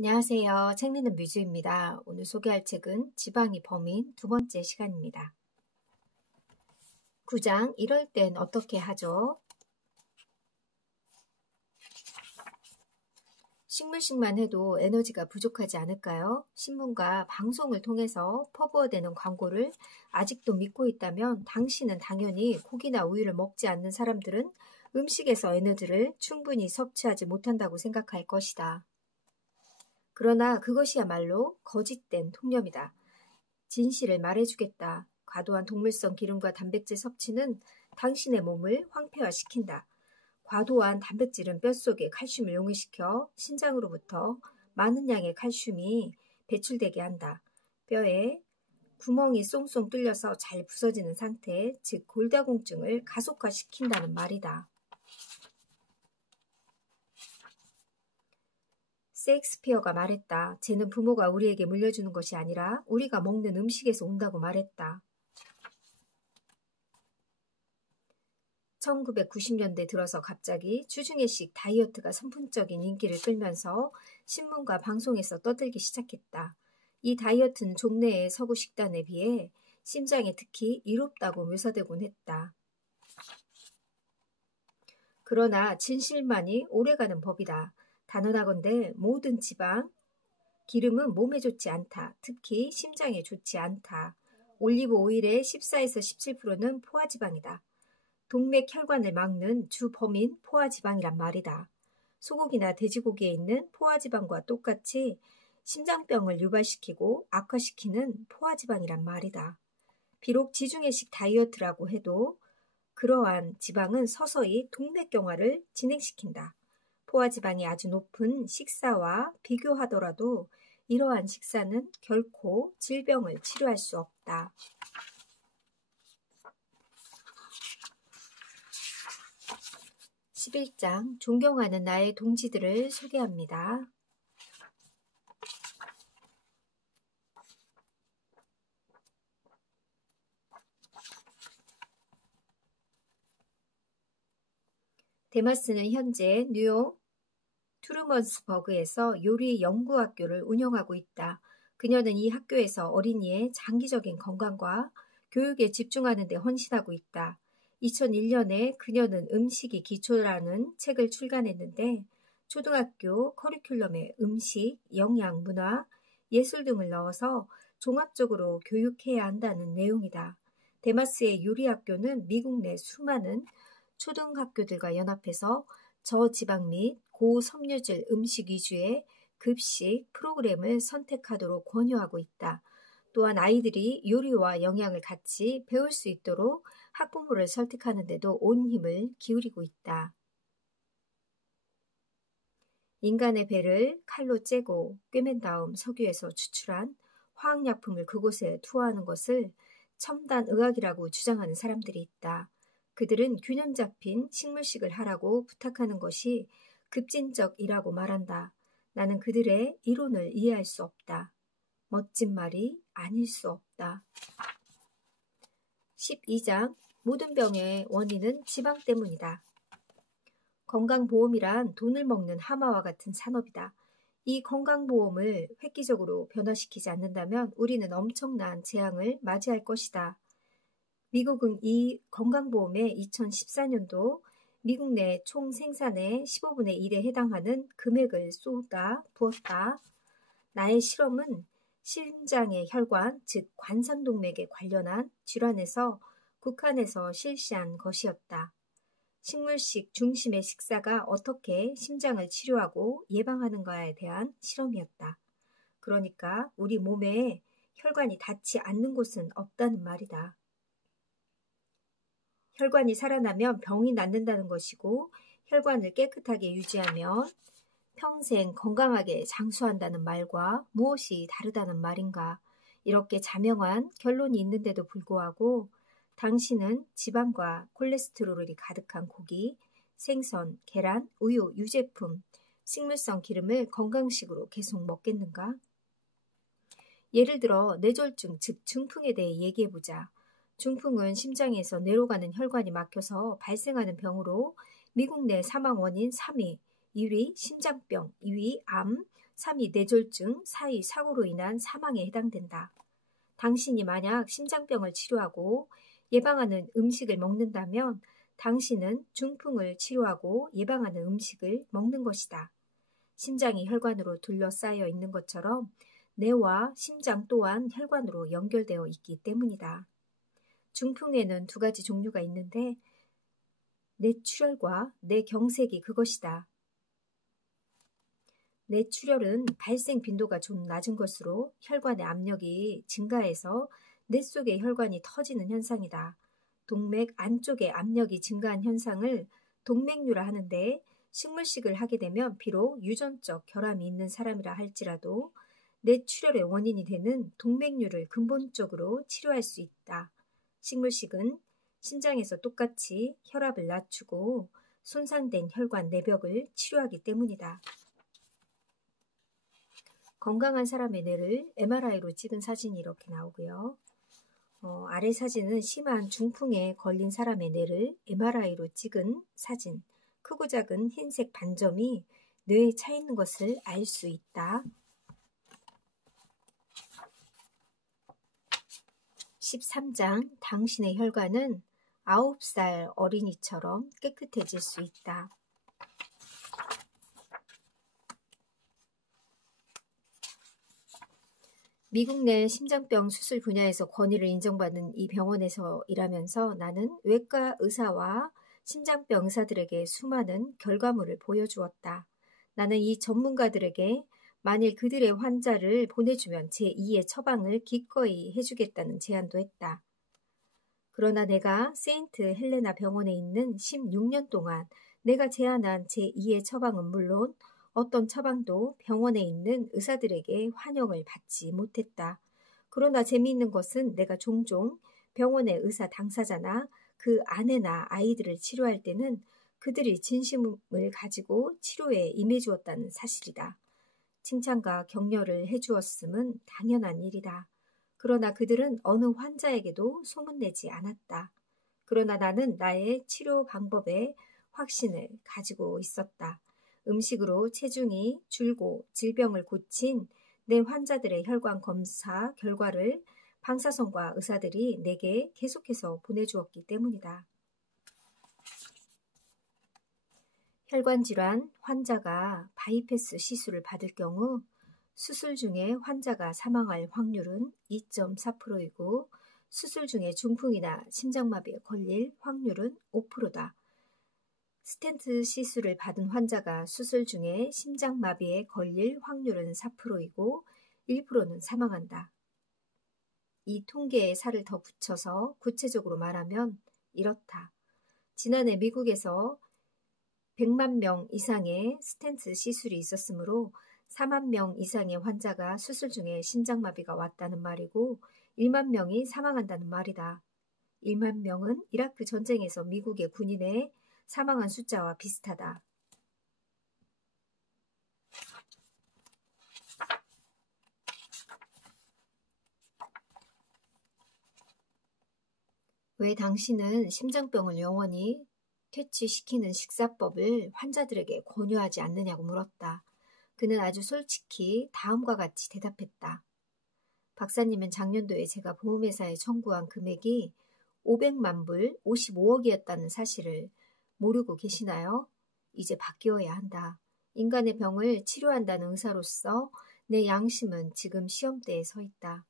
안녕하세요. 책 읽는 뮤즈입니다. 오늘 소개할 책은 지방이 범인 두 번째 시간입니다. 9장 이럴 땐 어떻게 하죠? 식물식만 해도 에너지가 부족하지 않을까요? 신문과 방송을 통해서 퍼부어대는 광고를 아직도 믿고 있다면 당신은 당연히 고기나 우유를 먹지 않는 사람들은 음식에서 에너지를 충분히 섭취하지 못한다고 생각할 것이다. 그러나 그것이야말로 거짓된 통념이다. 진실을 말해주겠다. 과도한 동물성 기름과 단백질 섭취는 당신의 몸을 황폐화시킨다. 과도한 단백질은 뼛속에 칼슘을 용해시켜 신장으로부터 많은 양의 칼슘이 배출되게 한다. 뼈에 구멍이 쏙쏙 뚫려서 잘 부서지는 상태, 즉 골다공증을 가속화시킨다는 말이다. 셰익스피어가 말했다. 쟤는 부모가 우리에게 물려주는 것이 아니라 우리가 먹는 음식에서 온다고 말했다. 1990년대 들어서 갑자기 주중회식 다이어트가 선풍적인 인기를 끌면서 신문과 방송에서 떠들기 시작했다. 이 다이어트는 종래의 서구 식단에 비해 심장에 특히 이롭다고 묘사되곤 했다. 그러나 진실만이 오래가는 법이다. 단언하건대 모든 지방, 기름은 몸에 좋지 않다. 특히 심장에 좋지 않다. 올리브 오일의 14에서 17%는 포화지방이다. 동맥혈관을 막는 주 범인 포화지방이란 말이다. 소고기나 돼지고기에 있는 포화지방과 똑같이 심장병을 유발시키고 악화시키는 포화지방이란 말이다. 비록 지중해식 다이어트라고 해도 그러한 지방은 서서히 동맥경화를 진행시킨다. 포화지방이 아주 높은 식사와 비교하더라도 이러한 식사는 결코 질병을 치료할 수 없다. 11장 존경하는 나의 동지들을 소개합니다. 데마스는 현재 뉴욕 투르먼스버그에서 요리 연구학교를 운영하고 있다. 그녀는 이 학교에서 어린이의 장기적인 건강과 교육에 집중하는 데 헌신하고 있다. 2001년에 그녀는 음식이 기초라는 책을 출간했는데 초등학교 커리큘럼에 음식, 영양, 문화, 예술 등을 넣어서 종합적으로 교육해야 한다는 내용이다. 데마스의 요리학교는 미국 내 수많은 초등학교들과 연합해서 저지방 및 고섬유질 음식 위주의 급식 프로그램을 선택하도록 권유하고 있다. 또한 아이들이 요리와 영양을 같이 배울 수 있도록 학부모를 설득하는 데도 온 힘을 기울이고 있다. 인간의 배를 칼로 째고 꿰맨 다음 석유에서 추출한 화학약품을 그곳에 투하하는 것을 첨단 의학이라고 주장하는 사람들이 있다. 그들은 균형 잡힌 식물식을 하라고 부탁하는 것이 급진적이라고 말한다. 나는 그들의 이론을 이해할 수 없다. 멋진 말이 아닐 수 없다. 12장 모든 병의 원인은 지방 때문이다. 건강보험이란 돈을 먹는 하마와 같은 산업이다. 이 건강보험을 획기적으로 변화시키지 않는다면 우리는 엄청난 재앙을 맞이할 것이다. 미국은 이 건강보험에 2014년도 미국 내 총 생산의 15분의 1에 해당하는 금액을 쏟아 부었다. 나의 실험은 심장의 혈관, 즉 관상동맥에 관련한 질환에서 국한해서 실시한 것이었다. 식물식 중심의 식사가 어떻게 심장을 치료하고 예방하는가에 대한 실험이었다. 그러니까 우리 몸에 혈관이 닿지 않는 곳은 없다는 말이다. 혈관이 살아나면 병이 낫는다는 것이고 혈관을 깨끗하게 유지하면 평생 건강하게 장수한다는 말과 무엇이 다르다는 말인가. 이렇게 자명한 결론이 있는데도 불구하고 당신은 지방과 콜레스테롤이 가득한 고기, 생선, 계란, 우유, 유제품, 식물성 기름을 건강식으로 계속 먹겠는가? 예를 들어 뇌졸중, 즉 중풍에 대해 얘기해보자. 중풍은 심장에서 뇌로 가는 혈관이 막혀서 발생하는 병으로 미국 내 사망 원인 3위, 1위 심장병, 2위 암, 3위 뇌졸중, 4위 사고로 인한 사망에 해당된다. 당신이 만약 심장병을 치료하고 예방하는 음식을 먹는다면 당신은 중풍을 치료하고 예방하는 음식을 먹는 것이다. 심장이 혈관으로 둘러싸여 있는 것처럼 뇌와 심장 또한 혈관으로 연결되어 있기 때문이다. 중풍에는 두 가지 종류가 있는데 뇌출혈과 뇌경색이 그것이다. 뇌출혈은 발생 빈도가 좀 낮은 것으로 혈관의 압력이 증가해서 뇌 속의 혈관이 터지는 현상이다. 동맥 안쪽의 압력이 증가한 현상을 동맥류라 하는데 식물식을 하게 되면 비록 유전적 결함이 있는 사람이라 할지라도 뇌출혈의 원인이 되는 동맥류를 근본적으로 치료할 수 있다. 식물식은 심장에서 똑같이 혈압을 낮추고 손상된 혈관 내벽을 치료하기 때문이다. 건강한 사람의 뇌를 MRI로 찍은 사진이 이렇게 나오고요. 아래 사진은 심한 중풍에 걸린 사람의 뇌를 MRI로 찍은 사진. 크고 작은 흰색 반점이 뇌에 차 있는 것을 알 수 있다. 13장 당신의 혈관은 9살 어린이처럼 깨끗해질 수 있다. 미국 내 심장병 수술 분야에서 권위를 인정받는 이 병원에서 일하면서 나는 외과 의사와 심장병 의사들에게 수많은 결과물을 보여주었다. 나는 이 전문가들에게 만일 그들의 환자를 보내주면 제2의 처방을 기꺼이 해주겠다는 제안도 했다. 그러나 내가 세인트 헬레나 병원에 있는 16년 동안 내가 제안한 제2의 처방은 물론 어떤 처방도 병원에 있는 의사들에게 환영을 받지 못했다. 그러나 재미있는 것은 내가 종종 병원의 의사 당사자나 그 아내나 아이들을 치료할 때는 그들이 진심을 가지고 치료에 임해주었다는 사실이다. 칭찬과 격려를 해주었음은 당연한 일이다. 그러나 그들은 어느 환자에게도 소문내지 않았다. 그러나 나는 나의 치료 방법에 확신을 가지고 있었다. 음식으로 체중이 줄고 질병을 고친 내 환자들의 혈관 검사 결과를 방사선과 의사들이 내게 계속해서 보내주었기 때문이다. 혈관 질환 환자가 바이패스 시술을 받을 경우 수술 중에 환자가 사망할 확률은 2.4%이고 수술 중에 중풍이나 심장마비에 걸릴 확률은 5%다. 스텐트 시술을 받은 환자가 수술 중에 심장마비에 걸릴 확률은 4%이고 1%는 사망한다. 이 통계에 살을 더 붙여서 구체적으로 말하면 이렇다. 지난해 미국에서 100만 명 이상의 스텐트 시술이 있었으므로 4만 명 이상의 환자가 수술 중에 심장마비가 왔다는 말이고 1만 명이 사망한다는 말이다. 1만 명은 이라크 전쟁에서 미국의 군인의 사망한 숫자와 비슷하다. 왜 당신은 심장병을 영원히 퇴치시키는 식사법을 환자들에게 권유하지 않느냐고 물었다. 그는 아주 솔직히 다음과 같이 대답했다. 박사님은 작년도에 제가 보험회사에 청구한 금액이 500만 불 55억이었다는 사실을 모르고 계시나요? 이제 바뀌어야 한다. 인간의 병을 치료한다는 의사로서 내 양심은 지금 시험대에 서 있다.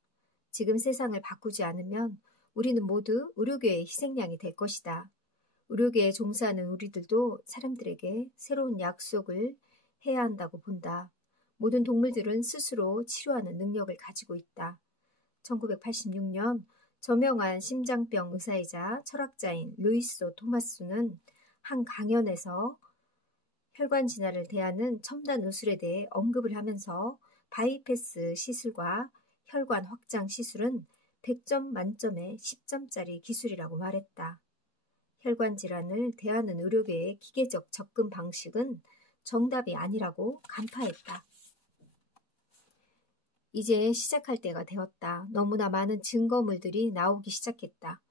지금 세상을 바꾸지 않으면 우리는 모두 의료계의 희생양이 될 것이다. 의료계에 종사하는 우리들도 사람들에게 새로운 약속을 해야 한다고 본다. 모든 동물들은 스스로 치료하는 능력을 가지고 있다. 1986년 저명한 심장병 의사이자 철학자인 루이스 토마스는 한 강연에서 혈관 진화를 대하는 첨단 의술에 대해 언급을 하면서 바이패스 시술과 혈관 확장 시술은 100점 만점에 10점짜리 기술이라고 말했다. 혈관 질환을 대하는 의료계의 기계적 접근 방식은 정답이 아니라고 간파했다. 이제 시작할 때가 되었다. 너무나 많은 증거물들이 나오기 시작했다.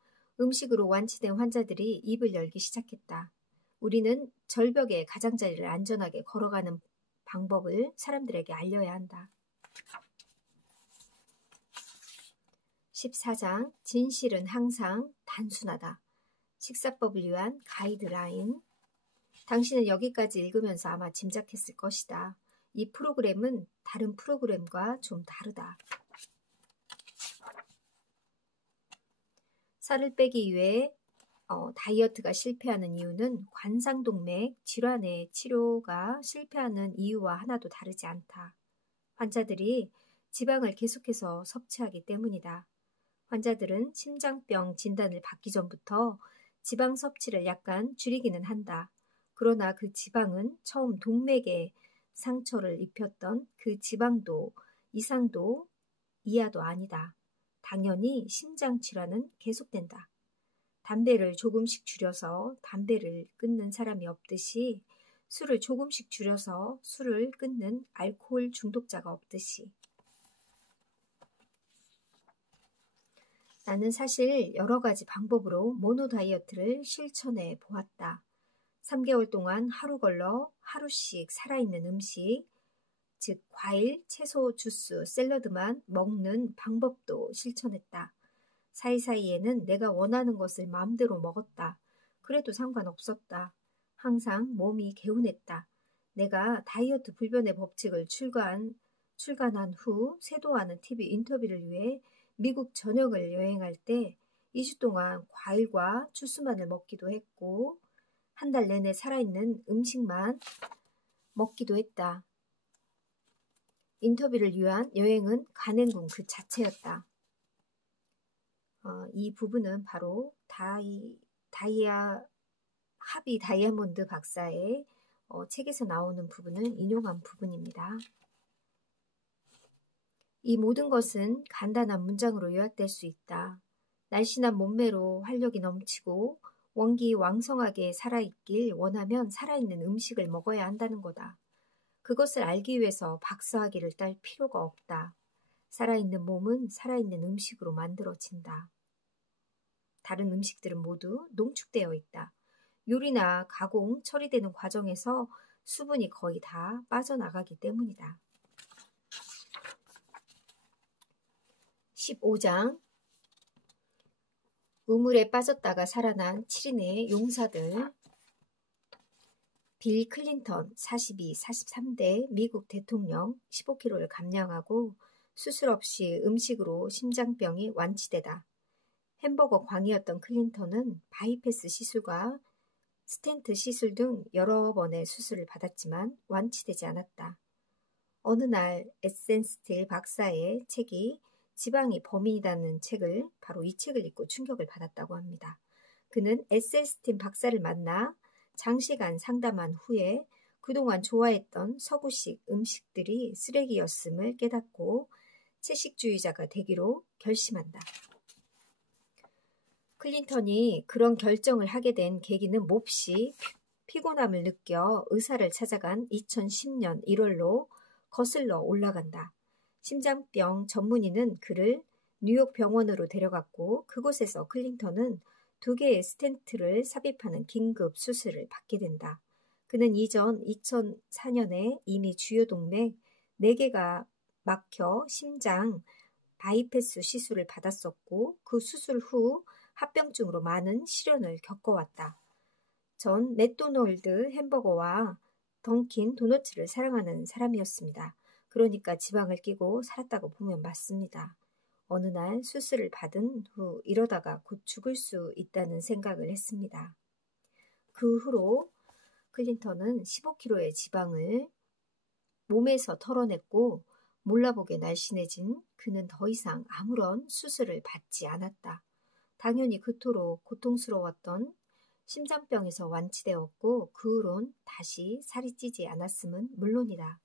음식으로 완치된 환자들이 입을 열기 시작했다. 우리는 절벽의 가장자리를 안전하게 걸어가는 방법을 사람들에게 알려야 한다. 14장 진실은 항상 단순하다. 식사법을 위한 가이드라인. 당신은 여기까지 읽으면서 아마 짐작했을 것이다. 이 프로그램은 다른 프로그램과 좀 다르다. 살을 빼기 위해 다이어트가 실패하는 이유는 관상동맥 질환의 치료가 실패하는 이유와 하나도 다르지 않다. 환자들이 지방을 계속해서 섭취하기 때문이다. 환자들은 심장병 진단을 받기 전부터 지방 섭취를 약간 줄이기는 한다. 그러나 그 지방은 처음 동맥에 상처를 입혔던 그 지방도 이상도 이하도 아니다. 당연히 심장 질환은 계속된다. 담배를 조금씩 줄여서 담배를 끊는 사람이 없듯이 술을 조금씩 줄여서 술을 끊는 알코올 중독자가 없듯이. 나는 사실 여러 가지 방법으로 모노 다이어트를 실천해 보았다. 3개월 동안 하루 걸러 하루씩 살아있는 음식, 즉 과일, 채소, 주스, 샐러드만 먹는 방법도 실천했다. 사이사이에는 내가 원하는 것을 마음대로 먹었다. 그래도 상관없었다. 항상 몸이 개운했다. 내가 다이어트 불변의 법칙을 출간한 후 세도하는 TV 인터뷰를 위해 미국 전역을 여행할 때 2주 동안 과일과 주스만을 먹기도 했고 한 달 내내 살아있는 음식만 먹기도 했다. 인터뷰를 위한 여행은 가냉군 그 자체였다. 이 부분은 바로 하비 다이아몬드 박사의 책에서 나오는 부분을 인용한 부분입니다. 이 모든 것은 간단한 문장으로 요약될 수 있다. 날씬한 몸매로 활력이 넘치고 원기 왕성하게 살아있길 원하면 살아있는 음식을 먹어야 한다는 거다. 그것을 알기 위해서 박사학위를 딸 필요가 없다. 살아있는 몸은 살아있는 음식으로 만들어진다. 다른 음식들은 모두 농축되어 있다. 요리나 가공, 처리되는 과정에서 수분이 거의 다 빠져나가기 때문이다. 15장 우물에 빠졌다가 살아난 7인의 용사들. 빌 클린턴 42, 43대 미국 대통령 15kg를 감량하고 수술 없이 음식으로 심장병이 완치되다. 햄버거 광이었던 클린턴은 바이패스 시술과 스텐트 시술 등 여러 번의 수술을 받았지만 완치되지 않았다. 어느 날 에센스틸 박사의 책이 지방이 범인이라는 책을 바로 이 책을 읽고 충격을 받았다고 합니다. 그는 에센스틴 박사를 만나 장시간 상담한 후에 그동안 좋아했던 서구식 음식들이 쓰레기였음을 깨닫고 채식주의자가 되기로 결심한다. 클린턴이 그런 결정을 하게 된 계기는 몹시 피곤함을 느껴 의사를 찾아간 2010년 1월로 거슬러 올라간다. 심장병 전문의는 그를 뉴욕 병원으로 데려갔고 그곳에서 클린턴은 2개의 스텐트를 삽입하는 긴급 수술을 받게 된다. 그는 이전 2004년에 이미 주요동맥 4개가 막혀 심장 바이패스 시술을 받았었고 그 수술 후 합병증으로 많은 시련을 겪어왔다. 전 맥도널드 햄버거와 던킨 도너츠를 사랑하는 사람이었습니다. 그러니까 지방을 끼고 살았다고 보면 맞습니다. 어느 날 수술을 받은 후 이러다가 곧 죽을 수 있다는 생각을 했습니다. 그 후로 클린턴은 15kg의 지방을 몸에서 털어냈고 몰라보게 날씬해진 그는 더 이상 아무런 수술을 받지 않았다. 당연히 그토록 고통스러웠던 심장병에서 완치되었고 그 후론 다시 살이 찌지 않았음은 물론이다.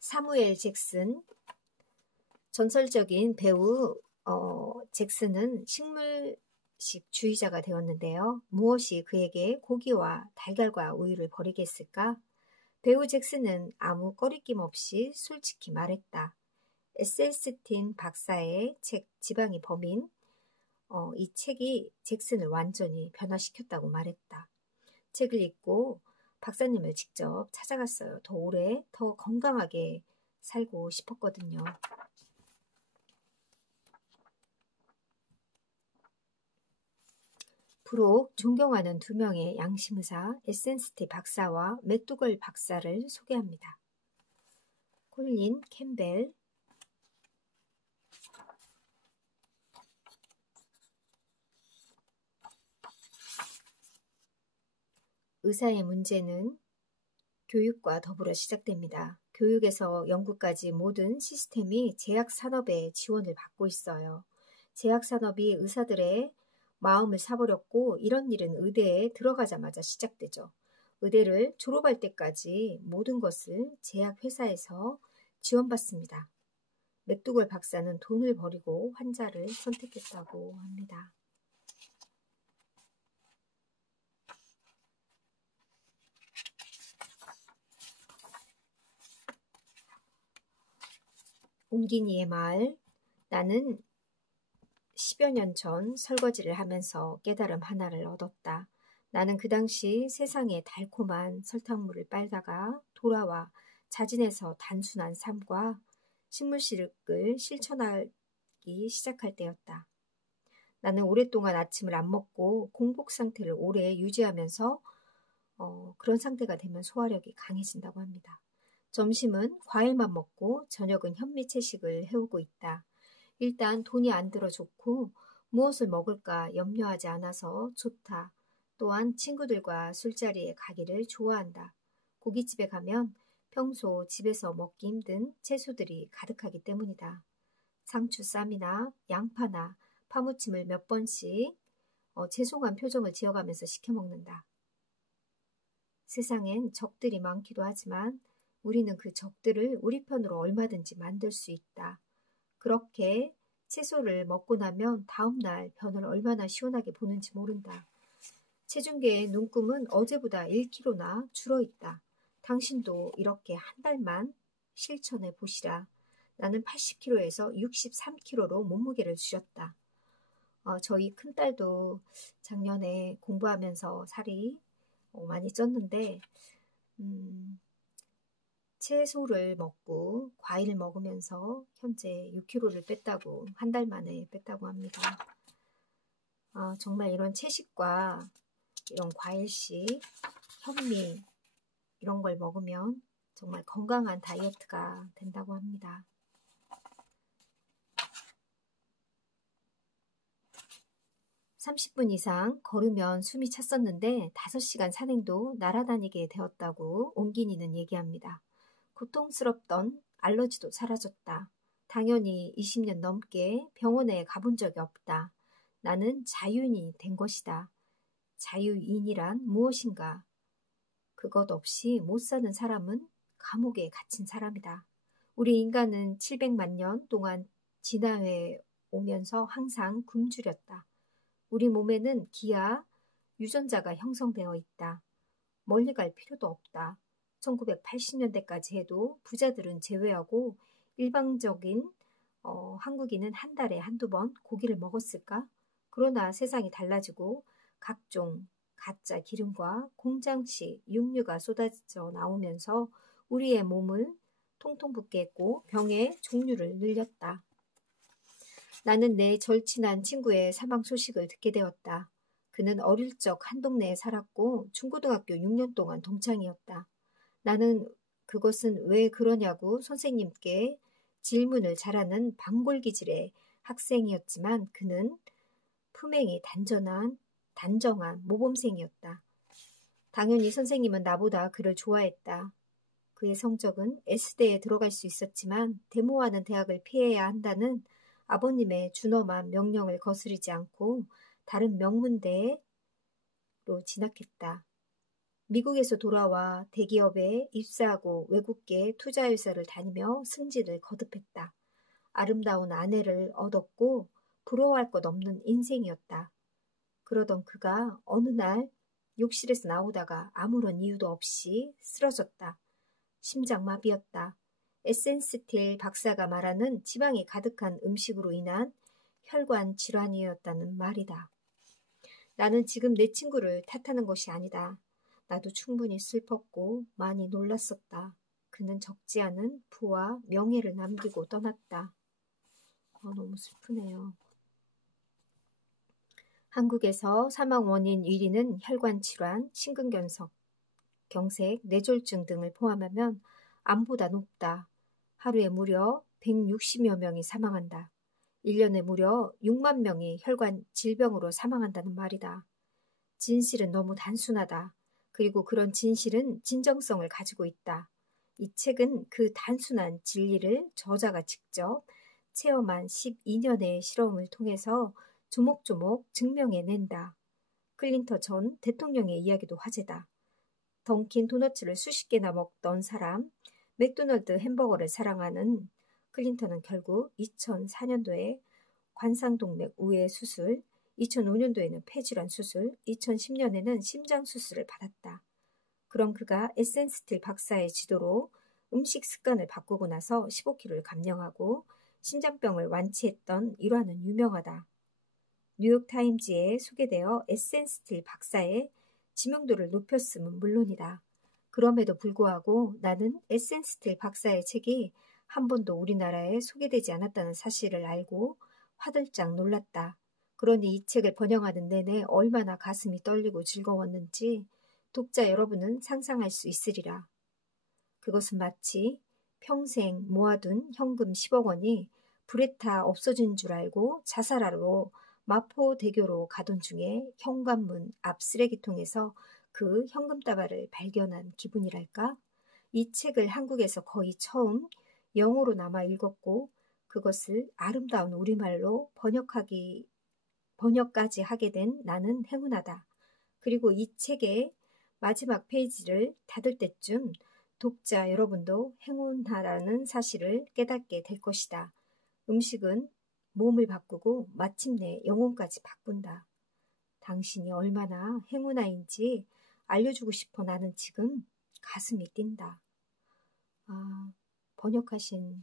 사무엘 잭슨, 전설적인 배우 잭슨은 식물식주의자가 되었는데요. 무엇이 그에게 고기와 달걀과 우유를 버리게 했을까? 배우 잭슨은 아무 꺼리낌 없이 솔직히 말했다. 에셀스틴 박사의 책 지방이 범인, 이 책이 잭슨을 완전히 변화시켰다고 말했다. 책을 읽고 박사님을 직접 찾아갔어요. 더 오래, 더 건강하게 살고 싶었거든요. 부록 존경하는 두 명의 양심의사 에센스티 박사와 맥두걸 박사를 소개합니다. 콜린 캠벨, 의사의 문제는 교육과 더불어 시작됩니다. 교육에서 연구까지 모든 시스템이 제약산업의 지원을 받고 있어요. 제약산업이 의사들의 마음을 사버렸고 이런 일은 의대에 들어가자마자 시작되죠. 의대를 졸업할 때까지 모든 것을 제약회사에서 지원받습니다. 맥두걸 박사는 돈을 버리고 환자를 선택했다고 합니다. 옹기니의 말. 나는 10여 년 전 설거지를 하면서 깨달음 하나를 얻었다. 나는 그 당시 세상에 달콤한 설탕물을 빨다가 돌아와 자진해서 단순한 삶과 식물실을 실천하기 시작할 때였다. 나는 오랫동안 아침을 안 먹고 공복 상태를 오래 유지하면서 그런 상태가 되면 소화력이 강해진다고 합니다. 점심은 과일만 먹고 저녁은 현미 채식을 해오고 있다. 일단 돈이 안 들어 좋고 무엇을 먹을까 염려하지 않아서 좋다. 또한 친구들과 술자리에 가기를 좋아한다. 고깃집에 가면 평소 집에서 먹기 힘든 채소들이 가득하기 때문이다. 상추쌈이나 양파나 파무침을 몇 번씩 죄송한 표정을 지어가면서 시켜 먹는다. 세상엔 적들이 많기도 하지만 우리는 그 적들을 우리 편으로 얼마든지 만들 수 있다. 그렇게 채소를 먹고 나면 다음날 변을 얼마나 시원하게 보는지 모른다. 체중계의 눈금은 어제보다 1kg나 줄어있다. 당신도 이렇게 한 달만 실천해 보시라. 나는 80kg에서 63kg로 몸무게를 줄였다. 저희 큰딸도 작년에 공부하면서 살이 많이 쪘는데 채소를 먹고 과일을 먹으면서 현재 6kg를 뺐다고 한 달 만에 뺐다고 합니다. 정말 이런 채식과 이런 과일식, 현미 이런 걸 먹으면 정말 건강한 다이어트가 된다고 합니다. 30분 이상 걸으면 숨이 찼었는데 5시간 산행도 날아다니게 되었다고 옹기니는 얘기합니다. 고통스럽던 알러지도 사라졌다. 당연히 20년 넘게 병원에 가본 적이 없다. 나는 자유인이 된 것이다. 자유인이란 무엇인가? 그것 없이 못 사는 사람은 감옥에 갇힌 사람이다. 우리 인간은 700만 년 동안 진화해 오면서 항상 굶주렸다. 우리 몸에는 기아, 유전자가 형성되어 있다. 멀리 갈 필요도 없다. 1980년대까지 해도 부자들은 제외하고 일반적인 한국인은 한 달에 한두 번 고기를 먹었을까? 그러나 세상이 달라지고 각종 가짜 기름과 공장식 육류가 쏟아져 나오면서 우리의 몸을 통통 붓게 했고 병의 종류를 늘렸다. 나는 내 절친한 친구의 사망 소식을 듣게 되었다. 그는 어릴 적 한 동네에 살았고 중고등학교 6년 동안 동창이었다. 나는 그것은 왜 그러냐고 선생님께 질문을 잘하는 방골기질의 학생이었지만 그는 품행이 단정한 모범생이었다. 당연히 선생님은 나보다 그를 좋아했다. 그의 성적은 S대에 들어갈 수 있었지만 데모하는 대학을 피해야 한다는 아버님의 준엄한 명령을 거스르지 않고 다른 명문대로 진학했다. 미국에서 돌아와 대기업에 입사하고 외국계 투자회사를 다니며 승진을 거듭했다. 아름다운 아내를 얻었고 부러워할 것 없는 인생이었다. 그러던 그가 어느 날 욕실에서 나오다가 아무런 이유도 없이 쓰러졌다. 심장마비였다. 에센스틸 박사가 말하는 지방이 가득한 음식으로 인한 혈관 질환이었다는 말이다. 나는 지금 내 친구를 탓하는 것이 아니다. 나도 충분히 슬펐고 많이 놀랐었다. 그는 적지 않은 부와 명예를 남기고 떠났다. 너무 슬프네요. 한국에서 사망 원인 1위는 혈관 질환, 심근경색, 경색, 뇌졸중 등을 포함하면 암보다 높다. 하루에 무려 160여 명이 사망한다. 1년에 무려 6만 명이 혈관 질병으로 사망한다는 말이다. 진실은 너무 단순하다. 그리고 그런 진실은 진정성을 가지고 있다. 이 책은 그 단순한 진리를 저자가 직접 체험한 12년의 실험을 통해서 조목조목 증명해낸다. 클린턴 전 대통령의 이야기도 화제다. 던킨 도너츠를 수십 개나 먹던 사람, 맥도날드 햄버거를 사랑하는 클린턴은 결국 2004년도에 관상동맥 우회 수술, 2005년도에는 폐질환 수술, 2010년에는 심장 수술을 받았다. 그럼 그가 에센스틸 박사의 지도로 음식 습관을 바꾸고 나서 15kg를 감량하고 심장병을 완치했던 일화는 유명하다. 뉴욕타임즈에 소개되어 에센스틸 박사의 지명도를 높였음은 물론이다. 그럼에도 불구하고 나는 에센스틸 박사의 책이 한 번도 우리나라에 소개되지 않았다는 사실을 알고 화들짝 놀랐다. 그러니 이 책을 번역하는 내내 얼마나 가슴이 떨리고 즐거웠는지 독자 여러분은 상상할 수 있으리라. 그것은 마치 평생 모아둔 현금 10억 원이 불에 타 없어진 줄 알고 자살하러 마포대교로 가던 중에 현관문 앞 쓰레기통에서 그 현금다발을 발견한 기분이랄까? 이 책을 한국에서 거의 처음 영어로 남아 읽었고 그것을 아름다운 우리말로 번역까지 하게 된 나는 행운하다. 그리고 이 책의 마지막 페이지를 닫을 때쯤 독자 여러분도 행운하다는 사실을 깨닫게 될 것이다. 음식은 몸을 바꾸고 마침내 영혼까지 바꾼다. 당신이 얼마나 행운아인지 알려주고 싶어 나는 지금 가슴이 뛴다. 번역하신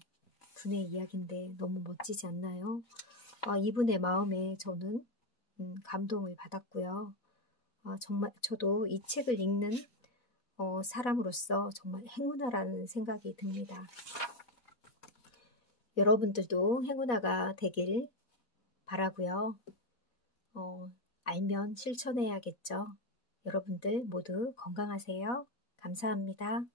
분의 이야기인데 너무 멋지지 않나요? 이분의 마음에 저는 감동을 받았고요. 정말 저도 이 책을 읽는 사람으로서 정말 행운아라는 생각이 듭니다. 여러분들도 행운아가 되길 바라고요. 알면 실천해야겠죠. 여러분들 모두 건강하세요. 감사합니다.